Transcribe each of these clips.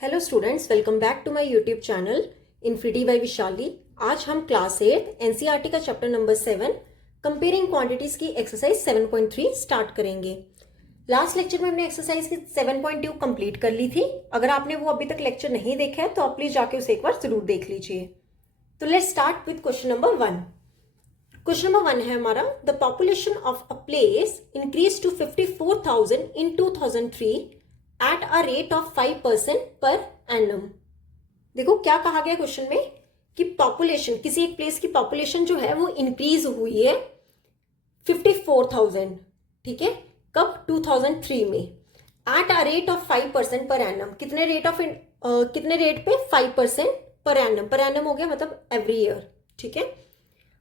Hello students, welcome back to my YouTube channel Infinity by Vishali. आज हम class 8 NCERT का chapter number 7 comparing quantities की exercise 7.3 start करेंगे। Last lecture में हमने एक्सरसाइज की 7.2 कंप्लीट कर ली थी। अगर आपने वो अभी तक लेक्चर नहीं देखा है तो आप प्लीज जाके उसे एक बार जरूर देख लीजिए। तो let's start with question number 1। Question number 1 है हमारा, the population of a place increase to 54,000 in 2003 at a rate of 5% per annum. देखो क्या कहा गया क्वेश्चन में कि पॉपुलेशन, किसी एक प्लेस की पॉपुलेशन जो है वो इंक्रीज हुई है 54,000, ठीक है, कब? 2003 में, eight a rate of 5% per annum. कितने रेट पे? 5% पर एनम। पर एनम हो गया मतलब एवरी ईयर, ठीक है।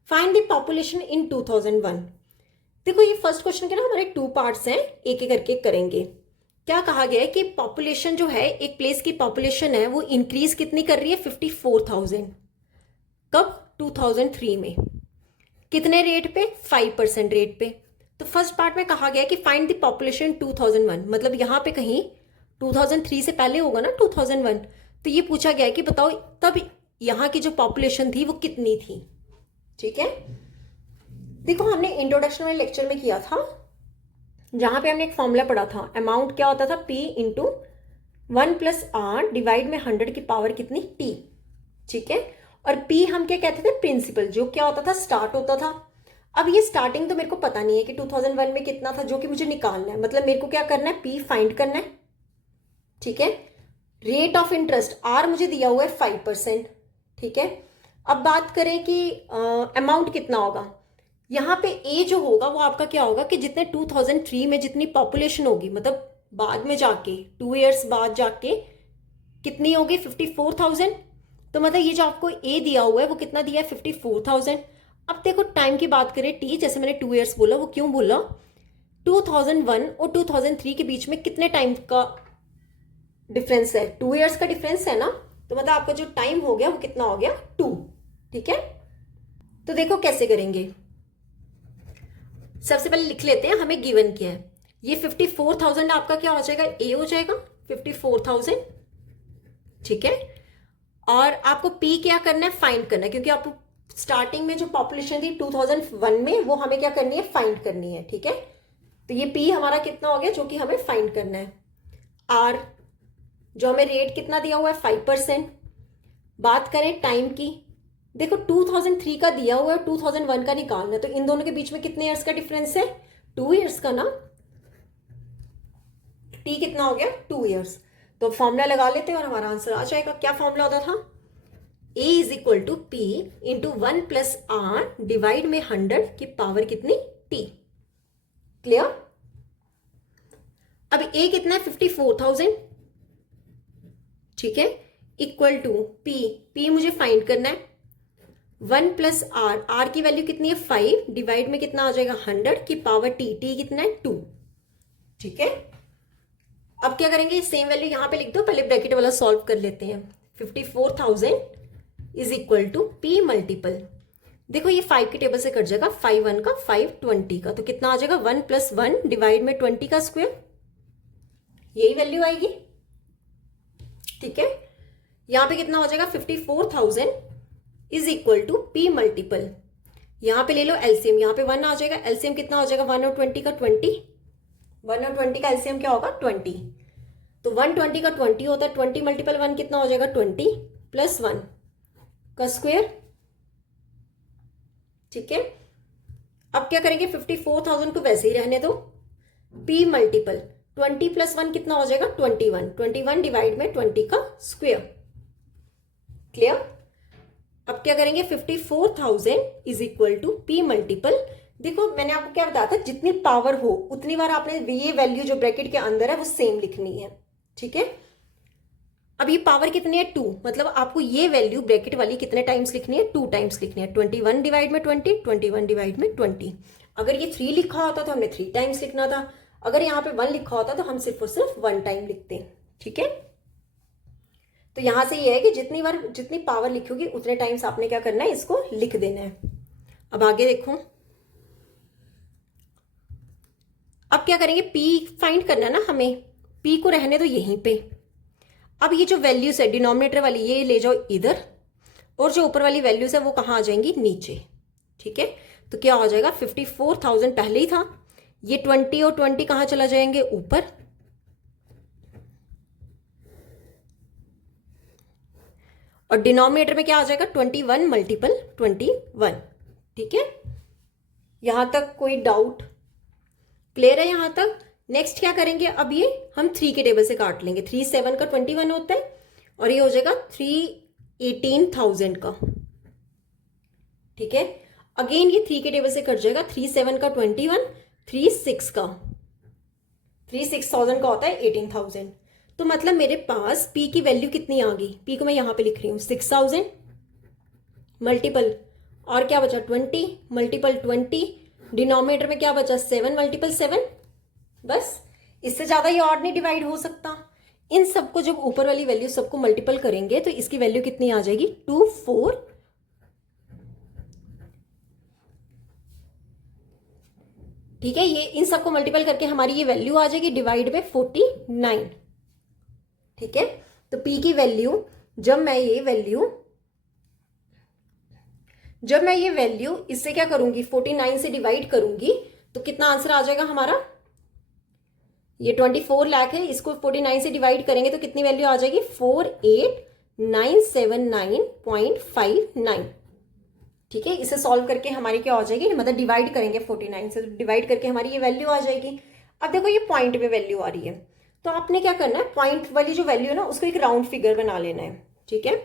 Find the population in 2001। देखो ये फर्स्ट क्वेश्चन के ना हमारे 2 पार्ट्स हैं, एक एक करके करेंगे। क्या कहा गया है कि पॉपुलेशन जो है, एक प्लेस की पॉपुलेशन है वो इंक्रीज कितनी कर रही है? 54,000। कब? 2003 में। कितने रेट पे? 5% रेट पे। तो फर्स्ट पार्ट में कहा गया है कि फाइंड द पॉपुलेशन 2001, मतलब यहां पे कहीं 2003 से पहले होगा ना 2001। तो ये पूछा गया है कि बताओ तब यहां की जो पॉपुलेशन थी वो कितनी थी, ठीक है। देखो हमने इंट्रोडक्शन वाले लेक्चर में किया था, जहां पे हमने एक फॉर्मूला पढ़ा था, अमाउंट क्या होता था? P इंटू 1+R डिवाइड में 100 की पावर कितनी? T, ठीक है। और P हम क्या कहते थे? प्रिंसिपल, जो क्या होता था? स्टार्ट होता था। अब ये स्टार्टिंग तो मेरे को पता नहीं है कि 2001 में कितना था, जो कि मुझे निकालना है। मतलब मेरे को क्या करना है? P फाइंड करना है, ठीक है। रेट ऑफ इंटरेस्ट R मुझे दिया हुआ है 5%, ठीक है। अब बात करें कि अमाउंट कितना होगा, यहाँ पे ए जो होगा वो आपका क्या होगा कि जितने 2003 में जितनी पॉपुलेशन होगी, मतलब बाद में जाके 2 ईयर्स बाद जाके कितनी होगी? 54,000। तो मतलब ये जो आपको ए दिया हुआ है वो कितना दिया है? 54,000। अब देखो टाइम की बात करें, टी जैसे मैंने 2 ईयर्स बोला, वो क्यों बोला? 2001 और 2003 के बीच में कितने टाइम का डिफरेंस है? 2 ईयर्स का डिफरेंस है ना। तो मतलब आपका जो टाइम हो गया वो कितना हो गया? 2, ठीक है। तो देखो कैसे करेंगे। सबसे पहले लिख लेते हैं, हमें गिवन क्या है। ये 54,000 आपका क्या हो जाएगा? ए हो जाएगा 54,000, ठीक है। और आपको पी क्या करना है? फाइंड करना है, क्योंकि आपको स्टार्टिंग में जो पॉपुलेशन थी 2001 में वो हमें क्या करनी है? फाइंड करनी है, ठीक है। तो ये पी हमारा कितना हो गया, जो कि हमें फाइंड करना है। आर जो हमें रेट कितना दिया हुआ है? 5%। बात करें टाइम की, देखो 2003 का दिया हुआ है, 2001 का निकालना है, तो इन दोनों के बीच में कितने ईयर्स का डिफरेंस है? 2 ईयर्स का ना। टी कितना हो गया? 2 ईयर्स। तो फॉर्मूला लगा लेते हैं और हमारा आंसर आ जाएगा। क्या फॉर्मूला होता था? A is equal to P into 1+R divide में 100 की पावर कितनी? टी। क्लियर? अब ए कितना है? 54,000, ठीक है, इक्वल टू पी मुझे फाइंड करना है। 1+R, की वैल्यू कितनी है? 5 डिवाइड में कितना आ जाएगा? 100 की पावर टी कितना है? 2, ठीक है। अब क्या करेंगे? सेम वैल्यू यहां पे लिख दो, पहले ब्रैकेट वाला सॉल्व कर लेते हैं। 54,000 is equal to P multiple, देखो ये 5 की टेबल से कट जाएगा, 5 1 का 5 20 का, तो कितना आ जाएगा? 1+1 डिवाइड में 20 का स्क्वायर, यही वैल्यू आएगी, ठीक है। यहां पे कितना हो जाएगा? 54,000 is equal to P multiple, यहां पे ले लो एलसीएम, यहां पे 1 आ जाएगा, एलसीएम कितना हो जाएगा? 1 और 20 का 20, 1 और 20 का एलसीएम क्या होगा? 20। तो 120 का 20 होता है, 20 मल्टीपल 1 कितना हो जाएगा? 20 प्लस 1 का स्क्वायर, ठीक है। अब क्या करेंगे? 54,000 को वैसे ही रहने दो, p मल्टीपल 20 प्लस 1 कितना हो जाएगा? 21, 21 डिवाइड में 20 का स्क्वायर। क्लियर? अब क्या करेंगे? 54,000 is equal to P multiple, देखो मैंने आपको क्या बताया था, जितनी पावर हो उतनी बार आपने ये वैल्यू जो ब्रैकेट के अंदर है वो सेम लिखनी है, ठीक है। अब ये पावर कितनी है? 2, मतलब आपको ये वैल्यू ब्रैकेट वाली कितने टाइम्स लिखनी है? 2 टाइम्स लिखनी है। 21 डिवाइड में 20, 21 डिवाइड में 20। अगर ये 3 लिखा होता तो हमने 3 टाइम्स लिखना था, अगर यहाँ पे 1 लिखा होता तो हम सिर्फ और सिर्फ 1 टाइम लिखते हैं, ठीक है। तो यहां से ये है कि जितनी पावर लिखोगी उतने टाइम्स आपने क्या करना है? इसको लिख देना है। अब आगे देखो, अब क्या करेंगे? पी फाइंड करना ना हमें, पी को रहने दो यहीं पे। अब ये जो वैल्यूज है डिनोमिनेटर वाली ये ले जाओ इधर, और जो ऊपर वाली वैल्यूज है वो कहाँ आ जाएंगी, नीचे। ठीक है, तो क्या हो जाएगा 54,000 पहले ही था, ये 20 और 20 कहाँ चला जाएंगे, ऊपर। और डिनोमिनेटर में क्या आ जाएगा 21 मल्टीपल 21। ठीक है, यहां तक कोई डाउट क्लियर है यहां तक। नेक्स्ट क्या करेंगे, अब ये हम 3 के टेबल से काट लेंगे। 3 7 का 21 होता है, और ये हो जाएगा 318,000 का। ठीक है, अगेन ये 3 के टेबल से कट जाएगा। 3 7 का 21, 3 6 का 36,000 का होता है 18,000। तो मतलब मेरे पास पी की वैल्यू कितनी आ गई, पी को मैं यहां पे लिख रही हूं 6,000 मल्टीपल, और क्या बचा 20 मल्टीपल 20, डिनोमिनेटर में क्या बचा 7 मल्टीपल 7। बस इससे ज्यादा ये और नहीं डिवाइड हो सकता। इन सबको जब ऊपर वाली वैल्यू सबको मल्टीपल करेंगे तो इसकी वैल्यू कितनी आ जाएगी 24। ठीक है, ये इन सबको मल्टीपल करके हमारी ये वैल्यू आ जाएगी डिवाइड में 49। ठीक है, तो पी की वैल्यू जब मैं ये वैल्यू इससे क्या करूंगी 49 से डिवाइड करूंगी तो कितना आंसर आ जाएगा हमारा, ये 24 लाख है, इसको 49 से डिवाइड करेंगे तो कितनी वैल्यू आ जाएगी 48979.59। ठीक है, इसे सॉल्व करके हमारी क्या हो जाएगी, मतलब डिवाइड करेंगे 49 से, तो डिवाइड करके हमारी ये वैल्यू आ जाएगी। अब देखो ये पॉइंट में वैल्यू आ रही है, तो आपने क्या करना है, पॉइंट वाली जो वैल्यू है ना उसको एक राउंड फिगर बना लेना है। ठीक है,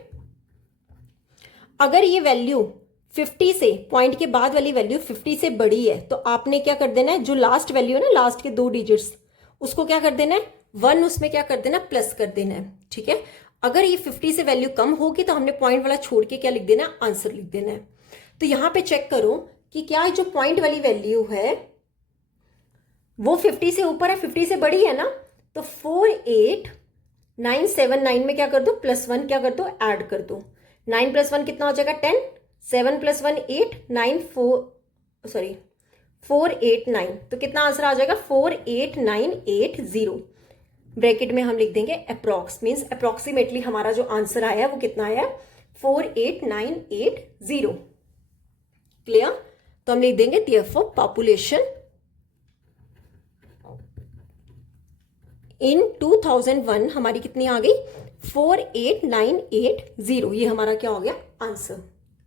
अगर ये वैल्यू 50 से, पॉइंट के बाद वाली वैल्यू 50 से बड़ी है तो आपने क्या कर देना है, जो लास्ट वैल्यू है ना, लास्ट के 2 डिजिट्स, उसको क्या कर देना है 1, उसमें क्या कर देना प्लस कर देना है। ठीक है, अगर ये 50 से वैल्यू कम होगी तो हमने पॉइंट वाला छोड़ के क्या लिख देना है, आंसर लिख देना है। तो यहां पे चेक करो कि क्या जो पॉइंट वाली वैल्यू है वो 50 से ऊपर है, 50 से बड़ी है ना, तो 48979 में क्या कर दो +1 क्या कर दो, ऐड कर दो। 9 + 1 कितना हो जाएगा 10, 7 + 1 8, 489, तो कितना आंसर आ जाएगा 48980। ब्रैकेट में हम लिख देंगे अप्रॉक्स, मीन्स अप्रोक्सीमेटली हमारा जो आंसर आया वो कितना आया 48980। क्लियर, तो हम लिख देंगे देयरफॉर पॉपुलेशन इन 2001 हमारी कितनी आ गई 48980। ये हमारा क्या हो गया आंसर।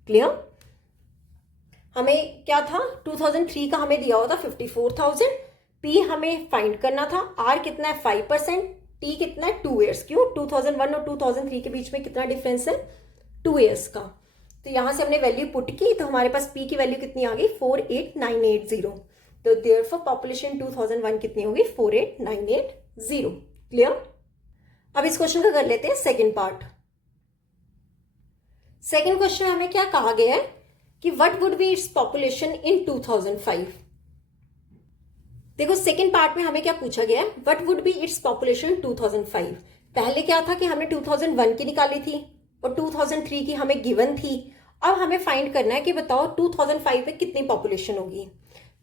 क्लियर, हमें क्या था 2003 का हमें दिया हुआ था 54,000, पी हमें फाइंड करना था, आर कितना है 5%, टी कितना है 2 ईयर्स। क्यों 2001 और 2003 के बीच में कितना डिफरेंस है 2 ईयर्स का। तो यहां से हमने वैल्यू पुट की तो हमारे पास पी की वैल्यू कितनी आ गई 48980। तो देयरफॉर पॉपुलेशन 2001 कितनी होगी 48980। क्लियर, अब इस क्वेश्चन का कर लेते हैं सेकंड पार्ट। सेकंड क्वेश्चन हमें क्या कहा गया है कि what would be its population in 2005। देखो सेकंड पार्ट में हमें क्या पूछा गया है, what would be its population 2005। पहले क्या था कि हमने 2001 की निकाली थी और 2003 की हमें गिवन थी। अब हमें फाइंड करना है कि बताओ 2005 में कितनी पॉपुलेशन होगी।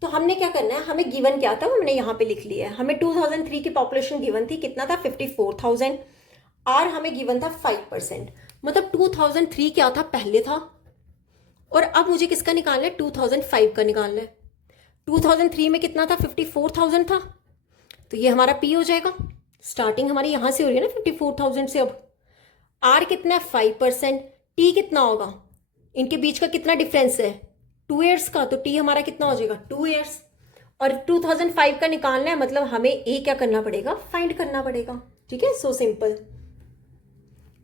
तो हमने क्या करना है, हमें गिवन क्या था वो हमने यहां पे लिख लिया है। हमें 2003 की पॉपुलेशन गिवन थी, कितना था 54,000, और हमें गिवन था 5%, मतलब 2003 क्या था पहले था, और अब मुझे किसका निकालना है 2005 का निकालना है। 2003 में कितना था 54,000 था, तो ये हमारा पी हो जाएगा। स्टार्टिंग हमारी यहां से हो रही है ना 54,000 से। अब आर कितना है 5%, टी कितना होगा, इनके बीच का कितना डिफरेंस है 2 ईयर्स का, तो टी हमारा कितना हो जाएगा 2 ईयर्स। और 2005 का निकालना है, मतलब हमें ए क्या करना पड़ेगा फाइंड करना पड़ेगा। ठीक है, सो सिंपल।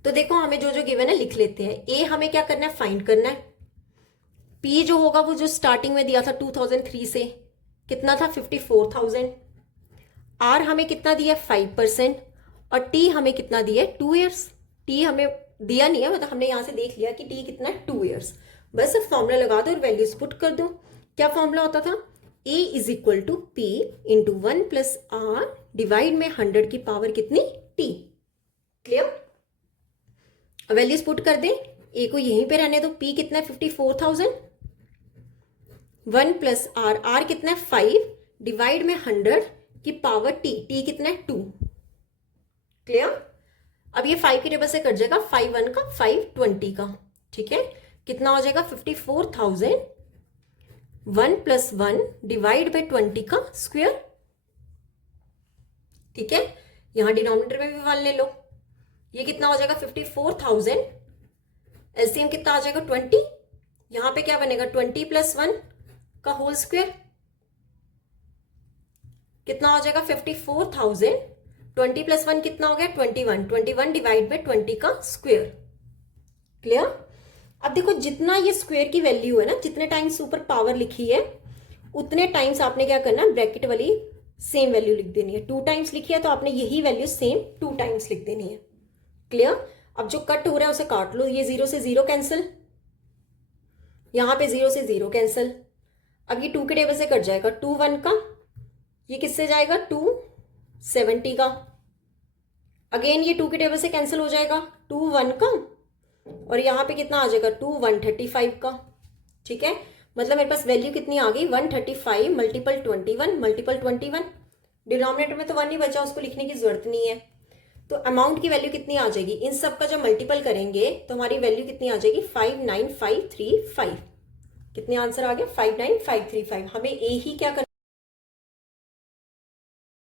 तो देखो हमें जो जो गिवन है लिख लेते हैं। ए हमें क्या करना है फाइंड करना है, पी जो होगा वो जो स्टार्टिंग में दिया था 2003 से कितना था 54,000, आर हमें कितना दिया 5%, और टी हमें कितना दिया 2 ईयर्स। टी हमें दिया नहीं है, मतलब हमने यहां से देख लिया कि टी कितना है 2 ईयर्स। बस फॉर्मूला लगा दो और वैल्यूज पुट कर दो। क्या फॉर्मूला होता था, A is equal to P into 1 + R divide में 100 की पावर कितनी टी। क्लियर, वैल्यूज पुट कर दें, ए को यहीं पे रहने दो, पी कितना है 54,000, 1 + आर, आर कितना है 5 डिवाइड में 100 की पावर टी, टी कितना है 2। क्लियर, अब ये 5 के टेबल से कट जाएगा 5 1 का 5 20 का, ठीक है। कितना हो जाएगा 54,000 1 + 1 डिवाइड बाई 20 का स्क्वायर, ठीक है। यहां डिनोमिनेटर में भी 1 ले लो, ये कितना हो जाएगा 54,000, एलसीएम कितना आ जाएगा 20, यहां पे क्या बनेगा 20 + 1 का होल स्क्वायर, कितना हो जाएगा 54,000, 20 + 1 कितना हो गया 21, 21 डिवाइड बाई 20 का स्क्वायर, क्लियर। अब देखो जितना ये स्क्वायर की वैल्यू है ना, जितने टाइम्स ऊपर पावर लिखी है उतने टाइम्स आपने क्या करना है, ब्रैकेट वाली सेम वैल्यू लिख देनी है। 2 टाइम्स लिखी है तो आपने यही वैल्यू सेम 2 टाइम्स लिख देनी है, क्लियर। अब जो कट हो रहा है उसे काट लो, ये 0 से 0 कैंसिल, यहां पे 0 से 0 कैंसिल। अब ये 2 के टेबल से कट जाएगा 2 1 का, ये किससे जाएगा 2 70 का, अगेन ये 2 के टेबल से कैंसिल हो जाएगा 2 1 का, और यहां पे कितना आ जाएगा 2 135 का, ठीक है। मतलब मेरे पास वैल्यू कितनी आ गई 135 मल्टीपल 21 मल्टीपल 21, डिनोमिनेटर में तो 1 ही बचा, उसको लिखने की जरूरत नहीं है। तो अमाउंट की वैल्यू कितनी आ जाएगी, इन सब का जब मल्टीपल करेंगे तो हमारी वैल्यू कितनी आ जाएगी 59535, कितने आंसर आ गया 59535। हमें ए ही क्या करना